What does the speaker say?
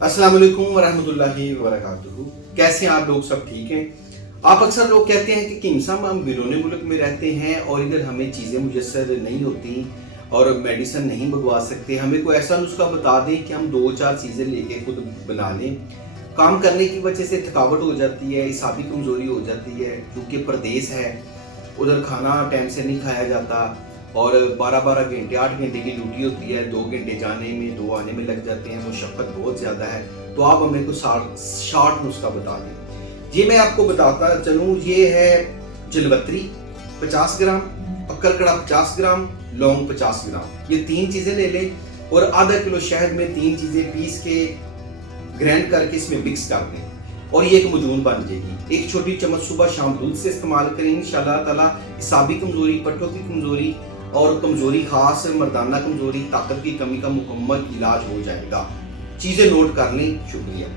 अस्सलाम वालेकुम वरहमतुल्लाहि वबरकातुहू। कैसे हैं आप लोग? सब ठीक हैं? आप अक्सर लोग कहते हैं कि किंग साहब हम बैरून मुल्क में रहते हैं और इधर हमें चीज़ें मुयस्सर नहीं होती और मेडिसिन नहीं मंगवा सकते, हमें कोई ऐसा नुस्खा बता दें कि हम 2-4 चीज़ें लेके खुद बना लें। काम करने की वजह से थकावट हो जाती है, इसाबी कमज़ोरी हो जाती है, क्योंकि प्रदेश है, उधर खाना टाइम से नहीं खाया जाता और 12-12 घंटे 8 घंटे की ड्यूटी होती है, 2 घंटे जाने में 2 आने में लग जाते हैं, मुशक्क़त बहुत ज़्यादा है। तो आप हमें कुछ शॉर्ट नुस्खा बता दें। ये मैं आपको बताता चलूँ, ये है जलवत्री 50 ग्राम, पक्कलकड़ा 50 ग्राम, लौंग 50 ग्राम। ये 3 चीज़ें ले लें और आधा किलो शहद में 3 चीज़ें पीस के ग्राइंड करके इसमें मिक्स कर दें और ये एक मजून बन जाएगी। 1 छोटी चम्मच सुबह शाम दूध से इस्तेमाल करें, इंशाअल्लाह ताला इसाबी कमज़ोरी, पट्टों की कमज़ोरी और कमज़ोरी खास मर्दाना कमज़ोरी, ताकत की कमी का मुकम्मल इलाज हो जाएगा। चीज़ें नोट कर लें। शुक्रिया।